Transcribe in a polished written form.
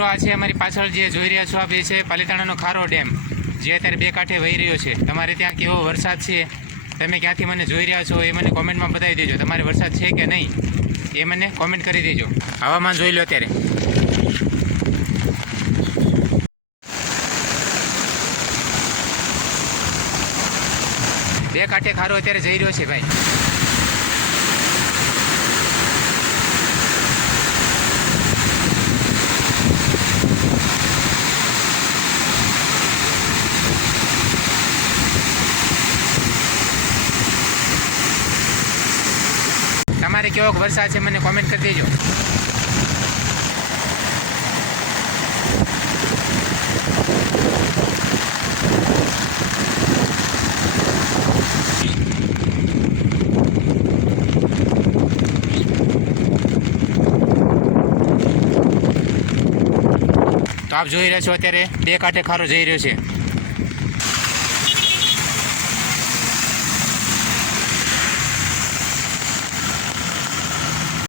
મિત્રો આ છે અમારી પાછળ જે જોઈ રહ્યા છો આપ એ છે પાલીતાણાનો ખારો ડેમ, જે અત્યારે બે કાંઠે વહી રહ્યો છે. તમારે ત્યાં કેવો વરસાદ છે, તમે ક્યાંથી મને જોઈ રહ્યા છો એ મને કોમેન્ટમાં બતાવી દેજો. તમારે વરસાદ છે કે નહીં એ મને કોમેન્ટ કરી દેજો. હવામાન જોઈ લો અત્યારે. બે કાંઠે ખારો અત્યારે જઈ રહ્યો છે ભાઈ. તમારે કેવો વરસાદ છે મને કોમેન્ટ કરી દેજો. તો આપ જોઈ રહ્યા છો અત્યારે બે કાંઠે ખારો જઈ રહ્યો છે.